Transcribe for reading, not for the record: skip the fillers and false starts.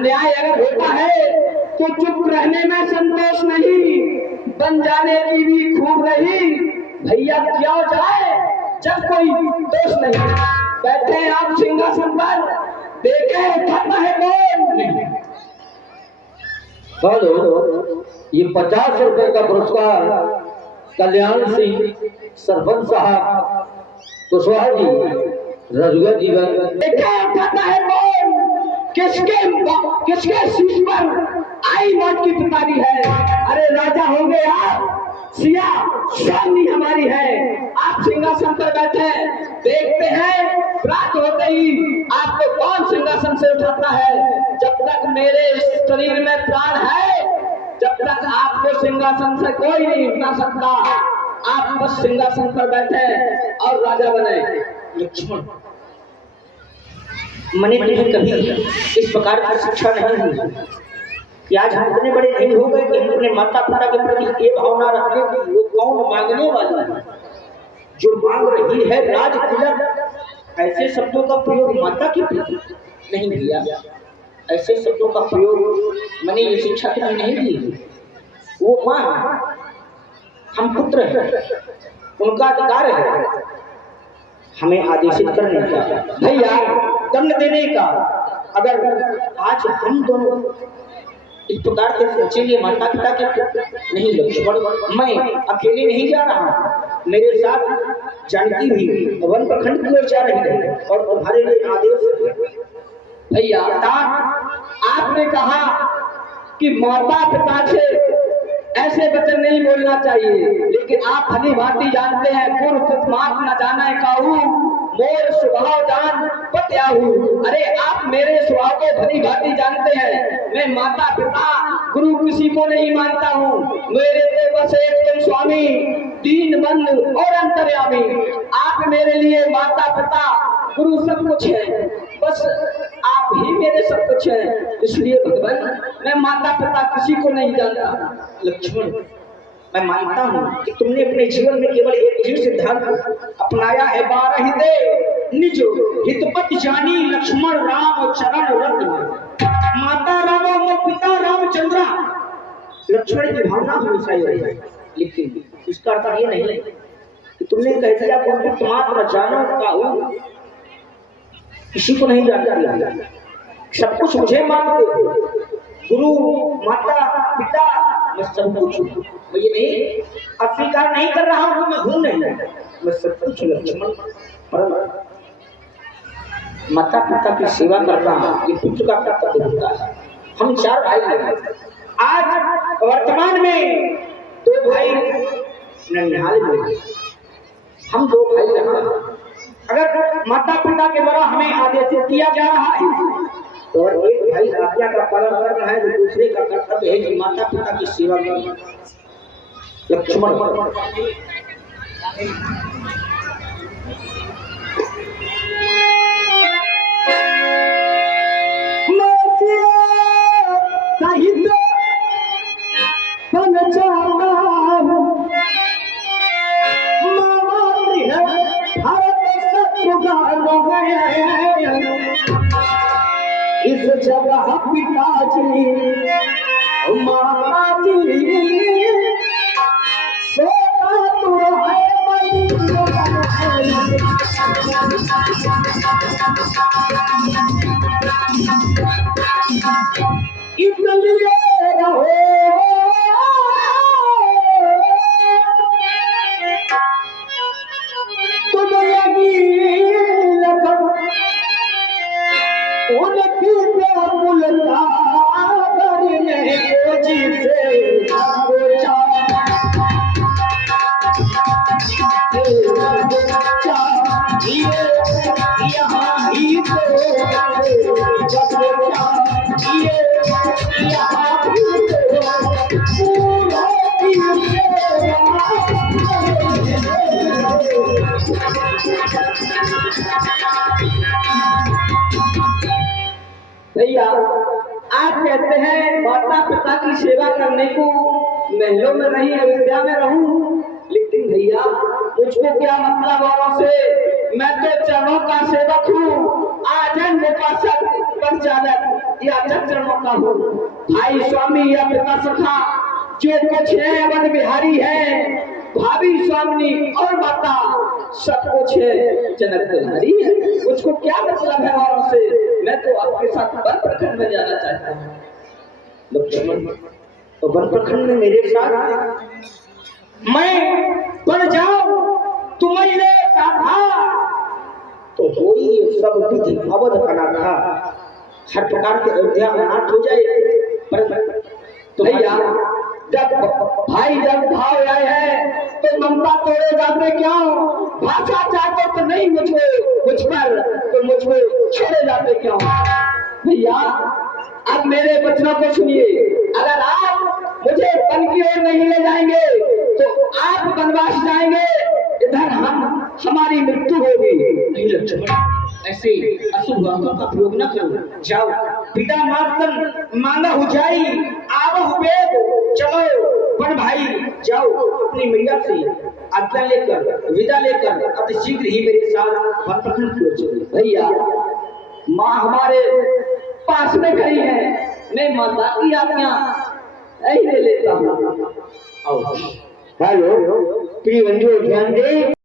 अन्याय अगर होता है तो चुप रहने में संतोष नहीं, बन जाने की भी खूब रही। भैया क्यों जाए जब कोई दोष नहीं। बैठे आप सिंहासन पर, देखे उठाता है कौन। बोलो, ये 50 रुपए का पुरस्कार कल्याण सिंह सरपंच साहब कुशवाहा जी रजगा जीवन। देखे उठाता है कौन, किसके शीश पर आई मौत की पिटारी है। अरे राजा होंगे आप, सिया शानी हमारी है। आप सिंहासन पर बैठे, देखते हैं रात होते ही आपको कौन सिंहासन से उठाता है। जब तक मेरे शरीर में प्राण है, जब तक आपको सिंहासन से कोई नहीं उठा सकता। आप बस सिंहासन पर बैठे और राजा बने। लक्ष्मण, मैंने तुम्हें कभी इस प्रकार की शिक्षा नहीं दी कि आज हम इतने बड़े नहीं हो गए कि हम अपने माता पिता के प्रति ये भावना रखें कि वो कौन मांगने वाला है। जो मांग रही है राज तिलक, ऐसे शब्दों का प्रयोग माता के प्रति नहीं किया। ऐसे शब्दों का प्रयोग मैंने ये शिक्षा तुम्हें नहीं दी। वो मां, हम पुत्र हैं, उनका अधिकार है हमें आदेशित करने का, भैया दंड देने का। अगर आज हम दोनों इस प्रकार से सोचेंगे माता पिता के नहीं लक्ष्मण, मैं अकेले नहीं जा रहा, मेरे साथ जानकी भी वन प्रखंड की ओर जा रही है और तुम्हारे लिए आदेश है। भैया आपने कहा कि माता पिता से ऐसे वचन नहीं बोलना चाहिए, लेकिन आप भली भांति जानते हैं पूर्व मात न जाने काहू, मोर स्वभाव जान पत्याहू। अरे आप मेरे स्वभाव को भली भांति जानते हैं। मैं माता पिता गुरु किसी को नहीं मानता हूँ। मेरे तो बस एक तुम स्वामी, दीन बंधु और अंतर्यामी। आप मेरे लिए माता पिता गुरु सब कुछ है, बस आप ही मेरे सब कुछ हैं। इसलिए भगवान मैं माता पिता किसी को नहीं जानता। लक्ष्मण, मैं मानता हूँ कि तुमने अपने जीवन में केवल एक ही सिद्धांत अपनाया है, 12 दे निज हितपति जानी लक्ष्मण राम चरण रत्न। माता राम और पिता रामचंद्र, लक्ष्मण की भावना हमेशा ही रही है। लेकिन इसका अर्थ ये नहीं कि तुमने कह दिया कि मात्र जानो काहू, किसी को नहीं जानता, सब कुछ मुझे मानते हो, गुरु माता पिता मैं सब कुछ हूँ। मैं ये नहीं अस्वीकार नहीं कर रहा हूँ, मैं हूँ नहीं, मैं सब कुछ लक्ष्मण। पर माता पिता की सेवा करना ये पुत्र का कर्तव्य होता है। हम 4 भाई हैं, आज वर्तमान में 2 भाई ननिहाल में, हम 2 भाई हैं। अगर माता पिता के द्वारा हमें आदेशित किया जा रहा है तो एक भाई आज्ञा का पालन कर रहा है, तो दूसरे का कर्तव्य है कि माता पिता की सेवा करना। लक्ष्मण, इस जगह पिताजी माताजी सोता तो है इसलिए रहो तुम लगी लगन उनकी मुलता करने को जिसे यहाँ ही तो भैया आप कहते हैं माता पिता की सेवा करने को महलों में नहीं अयोध्या में रहूं, लेकिन भैया मुझको क्या मतलब औरों से, मैं तो चरणों का सेवक हूँ, आजन्म उपासक परिचालक। या चंद्रमा का हो, भाई स्वामी या पिता सखा, जो कुछ है वन बिहारी है, भाभी स्वामी और माता सब कुछ है जनक दुलारी है। मुझको क्या मतलब है औरों से, मैं तो आपके साथ वन प्रखंड में जाना चाहता हूँ। लक्ष्मण, तो वन प्रखंड में मेरे साथ मैं पर जाऊं, तुम्हें ले साधा तो हो ही ये सब विधि अवध अनाथा, हर प्रकार के अयोध्या अनाथ हो जाए। पर तो भैया जब भाई जब भाव आए हैं तो ममता तोड़े जाते क्यों? भाषा चाहते तो नहीं मुझ पर, तो मुझको छोड़े जाते क्यों? भैया अब मेरे वचनों को सुनिए, अगर आप मुझे वन की ओर नहीं ले जाएंगे तो आप वनवास जाएंगे, इधर हमारी मृत्यु होगी। नहीं लक्ष्मण, ऐसे अशुभ वाक्यों का प्रयोग न करो। जाओ, पिता मातन मांगा हो जाई, आवह वेद, चलो वन भाई, जाओ अपनी मैया से आज्ञा लेकर, विदा लेकर अति शीघ्र ही मेरे साथ वन प्रखंड की ओर चलो। भैया माँ हमारे पास में खड़ी है, मैं माता की आज्ञा यही ले लेता हूँ। आओ। हेलो प्रिय बंधुओं, ध्यान दें।